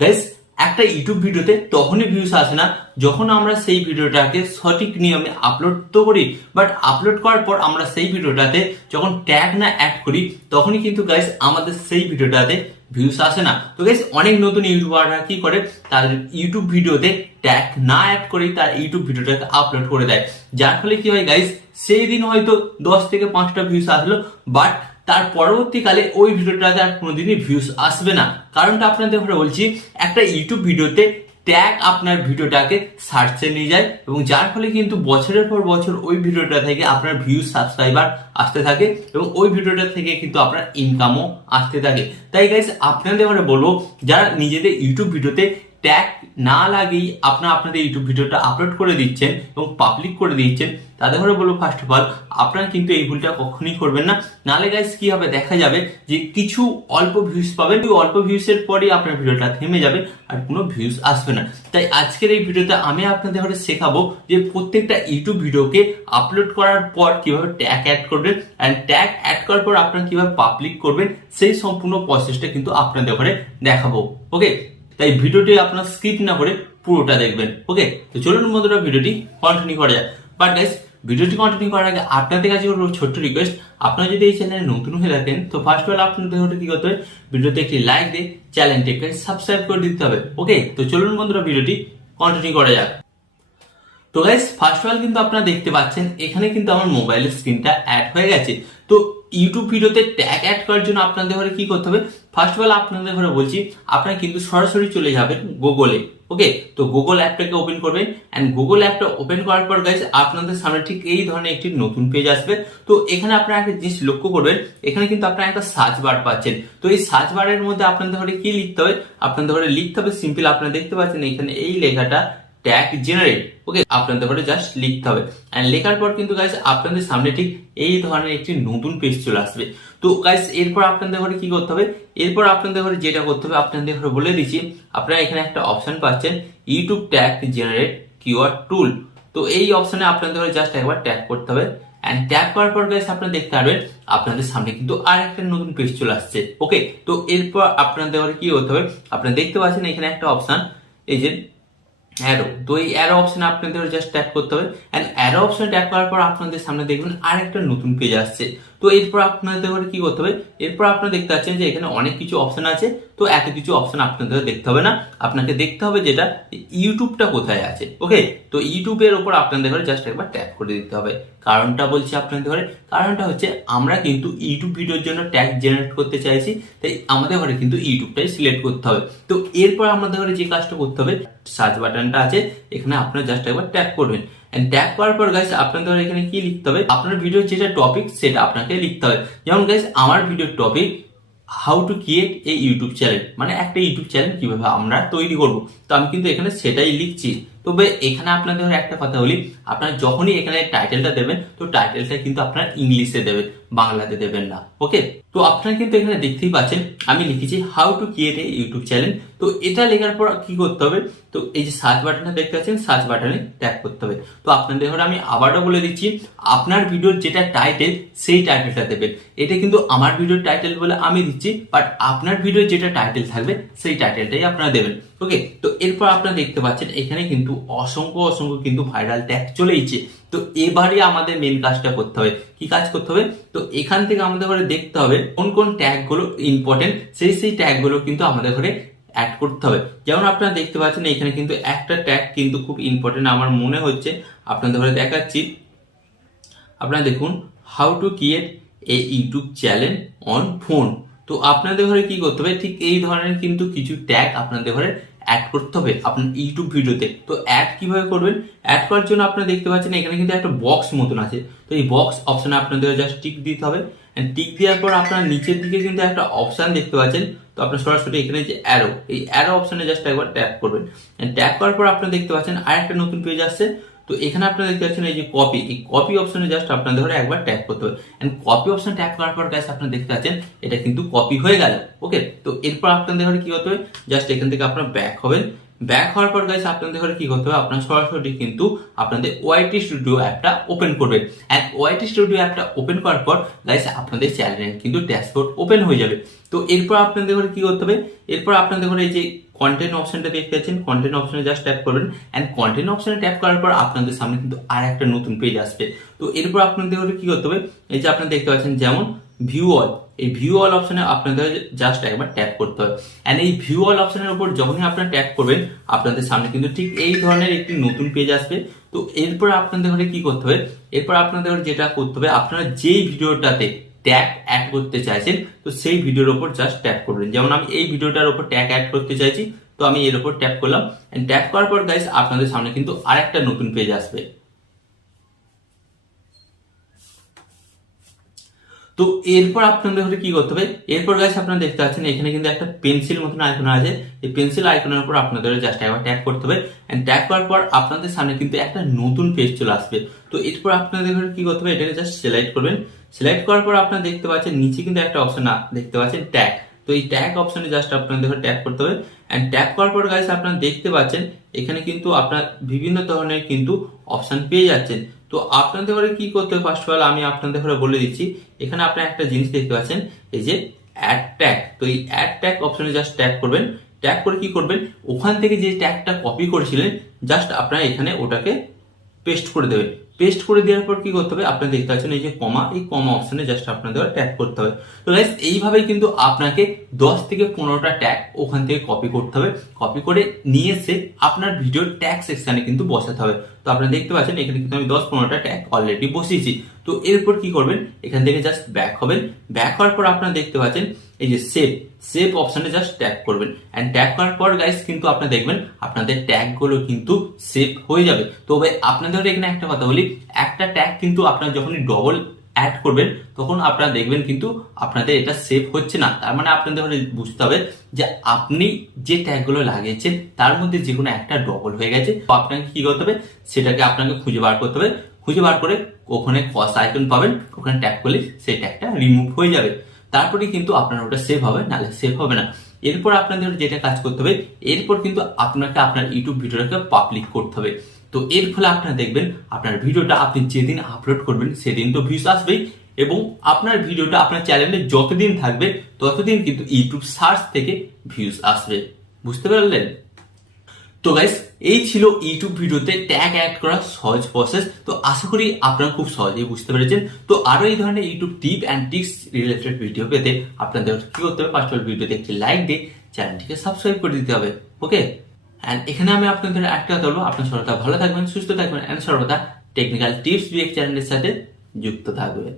Guys, একটা YouTube ভিডিওতে তখনই ভিউস আসে না যখন আমরা সেই ভিডিওটাকে সঠিক নিয়মে আপলোড তো করি, বাট আপলোড করার পর আমরা সেই ভিডিওটাতে যখন ট্যাগ না অ্যাড করি তখনই কিন্তু গাইস আমাদের সেই ভিডিওটাতে ভিউস আসে না। তো গাইস, অনেক নতুন ইউটিউবাররা কি করে, তাদের ইউটিউব ভিডিওতে ট্যাগ না অ্যাড করেই তার ইউটিউব ভিডিওটাকে আপলোড করে দেয়, যার ফলে কি হয় গাইস, সেই দিন হয়তো 10 থেকে 5টা ভিউস আসলো, বাট তার পরবর্তীকালে ওই ভিডিওটাতে আর কোনোদিনই ভিউস আসবে না। কারণটা আপনাদের ঘরে বলছি, একটা ইউটিউব ভিডিওতে ট্যাগ আপনার ভিডিওটাকে সার্চে নিয়ে যায় এবং যার ফলে কিন্তু বছরের পর বছর ওই ভিডিওটা থেকে আপনার ভিউজ সাবস্ক্রাইবার আসতে থাকে এবং ওই ভিডিওটা থেকে কিন্তু আপনার ইনকামও আসতে থাকে। তাই গাইস, আপনাদের ঘরে বলবো, যারা নিজেদের ইউটিউব ভিডিওতে ট্যাগ না লাগেই আপনাদের ইউটিউব ভিডিওটা আপলোড করে দিচ্ছেন এবং পাবলিক করে দিচ্ছেন, তাদের ঘরে বলবো ফার্স্ট অফ অল আপনারা কিন্তু এই ভুলটা কখনোই করবেন না। নালে গাইস কি হবে, দেখা যাবে যে কিছু অল্প ভিউজ পাবেন, ওই অল্প ভিউজের পরেই আপনার ভিডিওটা থেমে যাবে আর কোনো ভিউজ আসবে না। তাই আজকের এই ভিডিওতে আমি আপনাদের ঘরে শেখাবো যে প্রত্যেকটা ইউটিউব ভিডিওকে আপলোড করার পর কিভাবে ট্যাগ অ্যাড করবেন, অ্যান্ড ট্যাগ অ্যাড করার পর আপনারা কিভাবে পাবলিক করবেন, সেই সম্পূর্ণ প্রসেসটা কিন্তু আপনাদের ঘরে দেখাবো। ওকে, তাই ভিডিওটি আপনারা স্কিপ না করে পুরোটা দেখবেন। ওকে, তো চলুন বন্ধুরা ভিডিওটি কন্টিনিউ করা যায়। বাট গাইস, ভিডিওটি কন্টিনিউ করার আগে আপনাদের কাছে করবো ছোট্ট রিকোয়েস্ট, আপনারা যদি এই চ্যানেলে নতুন হয়ে থাকেন তো ফার্স্ট অফ অল আপনাদের কি করতে হবে, ভিডিওতে একটি লাইক দিয়ে চ্যানেলটিকে সাবস্ক্রাইব করে দিতে হবে। ওকে, তো চলুন বন্ধুরা ভিডিওটি কন্টিনিউ করা যাক। তো গাইস, ফার্স্ট অফ অল কিন্তু আপনারা দেখতে পাচ্ছেন এখানে কিন্তু আমার মোবাইলের স্ক্রিনটা অ্যাড হয়ে গেছে। তো ইউটিউব ভিডিওতে ট্যাগ অ্যাড করার জন্য আপনাদের ঘরে কি করতে হবে, ফার্স্ট অফ অল আপনাদের ঘরে বলছি, আপনারা কিন্তু সরাসরি চলে যাবেন গুগলে। ওকে, তো গুগল অ্যাপটাকে ওপেন করবেন, এন্ড গুগল অ্যাপটা ওপেন করার পর গাইস আপনাদের সামনে ঠিক এই ধরনের একটি নতুন পেজ আসবে। তো এখানে আপনারা একটা জিনিস লক্ষ্য করবেন, এখানে কিন্তু আপনারা একটা সার্চ বার পাচ্ছেন। তো এই সার্চ বারের মধ্যে আপনাদের ঘরে কি লিখতে হবে, আপনাদের ঘরে লিখতে হবে সিম্পল, আপনারা দেখতে পাচ্ছেন এখানে এই লেখাটা ট্যাগ জেনারেট। ওকে, আপনাদের ঘরে জাস্ট লিখতে হবে, এন্ড লেখার পর কিন্তু গাইস আপনাদের সামনে ঠিক এই ধরনের একটি নতুন পেজ চলে আসবে। তো গাইস, এরপর আপনাদের ঘরে কি করতে হবে, এরপর আপনাদের ঘরে যেটা করতে হবে আপনাদের ঘরে বলে দিচ্ছি, আপনারা এখানে একটা অপশন পাচ্ছেন ইউটিউব ট্যাগ জেনারেট কিওয়ার্ড টুল। তো এই অপশনে আপনাদের ঘরে জাস্ট একবার ট্যাগ করতে হবে, এন্ড ট্যাগ করার পর গাইস আপনারা দেখতে পারবেন আপনাদের সামনে কিন্তু আর একটা নতুন পেজ চলে আসছে। ওকে, তো এরপর আপনাদের ঘরে কি করতে হবে, আপনারা দেখতে পাচ্ছেন এখানে একটা অপশন, এই যে অ্যারো। তো এই অ্যারো অপশনে আপনাদের জাস্ট ট্যাপ করতে হবে, এন্ড অ্যারো অপশনে ট্যাপ করার পর আপনাদের সামনে দেখবেন আর একটা নতুন পেজ আসছে। তো এরপর আপনাদের কি করতে হবে, এরপর আপনারা দেখতে পাচ্ছেন যে এখানে অনেক কিছু অপশন আছে। তো এত কিছু অপশন আপনাদের দেখতে হবে না, আপনাকে দেখতে হবে যেটা ইউটিউবটা কোথায় আছে। ওকে, তো ইউটিউবের উপর আপনাদের ঘরে জাস্ট একবার ট্যাপ করে দিতে হবে। কারণটা বলছি আপনাদের ঘরে, কারণটা হচ্ছে আমরা কিন্তু ইউটিউব ভিডিওর জন্য ট্যাগ জেনারেট করতে চাইছি, তাই আমাদের ঘরে কিন্তু ইউটিউবটাই সিলেক্ট করতে হবে। তো এরপর আমাদের ঘরে যে কাজটা করতে হবে, সার্চ বাটনটা আছে এখানে আপনারা জাস্ট একবার ট্যাপ করবেন, এন্ড ট্যাপ করার পর গাইস আপনাদের এখানে কি লিখতে হবে, আপনার ভিডিওর যেটা টপিক সেটা আপনাকে লিখতে হবে। যেমন গাইস, আমার ভিডিওর topic how to create a YouTube channel, মানে একটা ইউটিউব চ্যানেল কিভাবে আমরা তৈরি করব। তো আমি কিন্তু এখানে সেটাই লিখছি। তবে এখানে আপনাদের একটা কথা বলি, আপনারা যখনই এখানে টাইটেলটা দেবেন তো টাইটেলটা কিন্তু আপনারা ইংলিশে দেবেন, বাংলাতে দেবেন না। ওকে, তো আপনারা কিন্তু এখানে দেখতেই পাচ্ছেন আমি লিখেছি how to create a YouTube channel. তো এটা লেখার পর কি করতে হবে, তো এই যে সার্চ বাটনটা দেখতে পাচ্ছেন, সার্চ বাটনে ট্যাপ করতে হবে। তো আপনাদের ঘরে আমি আবারও বলে দিচ্ছি, আপনার ভিডিওর যেটা টাইটেল সেই টাইটেলটা দেবেন। এটা কিন্তু আমার ভিডিওর টাইটেল বলে আমি দিচ্ছি, বাট আপনার ভিডিওর যেটা টাইটেল থাকবে সেই টাইটেলটাই আপনারা দেবেন। ওকে, তো এরপর আপনারা দেখতে পাচ্ছেন এখানে কিন্তু অসংখ্য কিন্তু ভাইরাল ট্যাগ চলেইছে। তো এবারে আমাদের মেন কাজটা করতে হবে, কি কাজ করতে হবে, তো এখান থেকে আমাদের ঘরে দেখতে হবে কোন কোন ট্যাগ গুলো ইম্পর্টেন্ট, সেই ট্যাগ গুলো কিন্তু আমাদের ঘরে অ্যাড করতে হবে। যেমন আপনারা দেখতে পাচ্ছেন এখানে কিন্তু একটা ট্যাগ কিন্তু খুব ইম্পর্টেন্ট আমার মনে হচ্ছে, আপনাদের ঘরে দেখাচ্ছি। আপনারা দেখুন, how to create a YouTube channel on phone. তো আপনাদের ঘরে কি করতে হবে, ঠিক এই ধরনের কিন্তু কিছু ট্যাগ আপনাদের ঘরে অ্যাড করতে হবে আপনার ইউটিউব ভিডিওতে। তো অ্যাড কিভাবে করবেন, অ্যাড করার জন্য আপনারা দেখতে পাচ্ছেন এখানে কিন্তু একটা বক্স মতন আছে। তো এই বক্স অপশনে আপনাদের জাস্ট টিক দিতে হবে, টিক দেওয়ার পর আপনারা নিচের দিকে কিন্তু একটা অপশন দেখতে পাচ্ছেন। তো আপনার সরাসরি এখানে যে অ্যারো, এই অ্যারো অপশনে জাস্ট একবার ট্যাপ করবেন, ট্যাপ করার পর আপনারা দেখতে পাচ্ছেন আর একটা নতুন পেজ আসছে। তো এখানে আপনারা দেখতে পাচ্ছেন এই যে কপি, এই কপি অপশনে জাস্ট আপনাদের ধরে একবার ট্যাপ করতে হবে, এন্ড কপি অপশন ট্যাপ করার পর গাইস আপনারা দেখতে পাচ্ছেন এটা কিন্তু কপি হয়ে গেল। ওকে, তো এরপর আপনাদের ধরে কি করতে হবে, জাস্ট এখান থেকে আপনারা ব্যাক হবেন, ব্যাক হওয়ার পর গাইস আপনাদের ঘরে কি করতে হবে, আপনার সরাসরি কিন্তু আপনাদের ওয়াইটি স্টুডিও অ্যাপটা ওপেন করবেন। অ্যান্ড ওয়াইটি স্টুডিও অ্যাপটা ওপেন করার পর গাইস আপনাদের চ্যানেলের কিন্তু ড্যাশবোর্ড ওপেন হয়ে যাবে। তো এরপর আপনাদের ঘরে কি করতে হবে, এরপর আপনাদের ঘরে এই যে কন্টেন্ট অপশনটা দেখতে পাচ্ছেন, কন্টেন্ট অপশনে জাস্ট ট্যাপ করবেন। অ্যান্ড কন্টেন্ট অপশনে ট্যাপ করার পর আপনাদের সামনে কিন্তু আর একটা নতুন পেজ আসবে। তো এরপর আপনাদের ঘরে কি করতে হবে, এই যে আপনারা দেখতে পাচ্ছেন যেমন ভিউ অল, এই ভিউ অল অপশনে আপনাদের জাস্ট একবার ট্যাপ করতে হবে। অ্যান্ড এই ভিউ অল অপশনের উপর যখনই আপনারা ট্যাপ করবেন আপনাদের সামনে কিন্তু ঠিক এই ধরনের একটি নতুন পেজ আসবে। তো এরপর আপনাদের ঘরে কি করতে হবে, এরপর আপনাদের ঘরে যেটা করতে হবে, আপনারা যেই ভিডিওটাতে ট্যাগ অ্যাড করতে চাইছেন তো সেই ভিডিওর উপর জাস্ট ট্যাপ করবেন। যেমন আমি এই ভিডিওটার উপর ট্যাগ অ্যাড করতে চাইছি, তো আমি এর উপর ট্যাপ করলাম। এন্ড ট্যাপ করার পর গাইস আপনাদের সামনে কিন্তু আরেকটা নতুন পেজ আসবে। তো এরপর আপনাদের ঘরে কি করতে হবে, এরপর গাইস আপনারা দেখতে পাচ্ছেন এখানে কিন্তু একটা পেন্সিল মতন আইকন আছে। এই পেন্সিল আইকনের উপর আপনাদের জাস্ট একবার ট্যাপ করতে হবে। এন্ড ট্যাপ করার পর আপনাদের সামনে কিন্তু একটা নতুন পেজ চলে আসবে। তো এরপর আপনাদের ঘরে কি করতে হবে, এটাকে জাস্ট সিলেক্ট করবেন। সিলেক্ট করার পর আপনারা দেখতে পাচ্ছেন নিচে কিন্তু একটা অপশন দেখতে পাচ্ছেন ট্যাগ। তো এই ট্যাগ অপশনে জাস্ট আপনাদের ঘরে ট্যাপ করতে হবে। এন্ড ট্যাপ করার পর গাইস আপনারা দেখতে পাচ্ছেন এখানে কিন্তু আপনার বিভিন্ন ধরনের কিন্তু অপশন পেয়ে যাচ্ছেন। তো আপনাদের ঘরে কি করতে হবে, ফার্স্ট অফ অল আমি আপনাদের ঘরে বলে দিচ্ছি। এখানে আপনারা একটা জিনিস দেখতে পাচ্ছেন, এই যে অ্যাড ট্যাগ। তো এই অ্যাড ট্যাগ অপশনে জাস্ট ট্যাপ করবেন। ট্যাপ করে কি করবেন, ওখান থেকে যে ট্যাগটা কপি করেছিলেন জাস্ট আপনারা এখানে ওটাকে পেস্ট করে দেবেন। পেস্ট করে দেওয়ার পর কি করতে হবে, আপনারা দেখতে পাচ্ছেন এই যে কমা, এই কমা অপশনে জাস্ট আপনাদের ট্যাপ করতে হবে। তো গাইস এইভাবেই কিন্তু আপনাকে 10 থেকে 15টা ট্যাগ ওখান থেকে কপি করতে হবে। কপি করে নিয়ে এসে আপনার ভিডিওর ট্যাগ সেকশনে কিন্তু বসাতে হবে। তো আপনারা দেখতে পাচ্ছেন এখানে কিন্তু আমি 10-15টা ট্যাগ অলরেডি বসিয়েছি। তো এরপর কি করবেন, এখান থেকে জাস্ট ব্যাক হবেন। ব্যাক হওয়ার পর আপনারা দেখতে পাচ্ছেন এই যে সেভ অপশনে জাস্ট ট্যাপ করবেন। এন্ড ট্যাপ করার পর গাইস কিন্তু আপনারা দেখবেন আপনাদের ট্যাগ গুলো কিন্তু সেভ হয়ে যাবে। তো ভাই আপনাদের এখানে একটা কথা বলি, একটা ট্যাগ কিন্তু আপনারা যখনই ডবল অ্যাড করবেন তখন আপনারা দেখবেন কিন্তু আপনাদের এটা সেভ হচ্ছে না। তার মানে আপনাদের বুঝতে হবে যে আপনি যে ট্যাগ গুলো লাগিয়েছেন তার মধ্যে যে কোনো একটা ডবল হয়ে গেছে। তো আপনাকে কি করতে হবে, সেটাকে আপনাকে খুঁজে বার করতে হবে। খুঁজে বার করে ওখানে ক্রস আইকন পাবেন, ওখানে ট্যাপ করলে সেই ট্যাগটা রিমুভ হয়ে যাবে। তারপরে কিন্তু আপনার ওটা সেভ হবে, নাহলে সেভ হবে না। এরপর আপনাদের যেটা কাজ করতে হবে, এরপর কিন্তু আপনাকে আপনার ইউটিউব ভিডিওটাকে পাবলিক করতে হবে। তো এর ফলে আপনারা দেখবেন আপনার ভিডিওটা আপনি যেদিন আপলোড করবেন সেদিন তো ভিউজ আসবেই, এবং আপনার ভিডিওটা আপনার চ্যানেলে যতদিন থাকবে ততদিন কিন্তু ইউটিউব সার্চ থেকে ভিউজ আসবে। বুঝতে পারলেন? তো গাইস এই ছিল ইউটিউব ভিডিওতে ট্যাগ অ্যাড করার সহজ প্রসেস। তো আশা করি আপনারা খুব সহজেই বুঝতে পেরেছেন। তো আরো এই ধরনের YouTube tip and tricks related video পেতে আপনাদের কি করতে হবে, ফার্স্ট অফ অল ভিডিওতে একটি লাইক দিয়ে চ্যানেলটিকে সাবস্ক্রাইব করে দিতে হবে। ওকে, অ্যান্ড এখানে আমি আপনাদের একটা কথা বলবো, আপনার সর্বদা ভালো থাকবেন, সুস্থ থাকবেন, অ্যান্ড সর্বদা টেকনিক্যাল টিপস বিএক চ্যানেলের সাথে যুক্ত থাকবেন।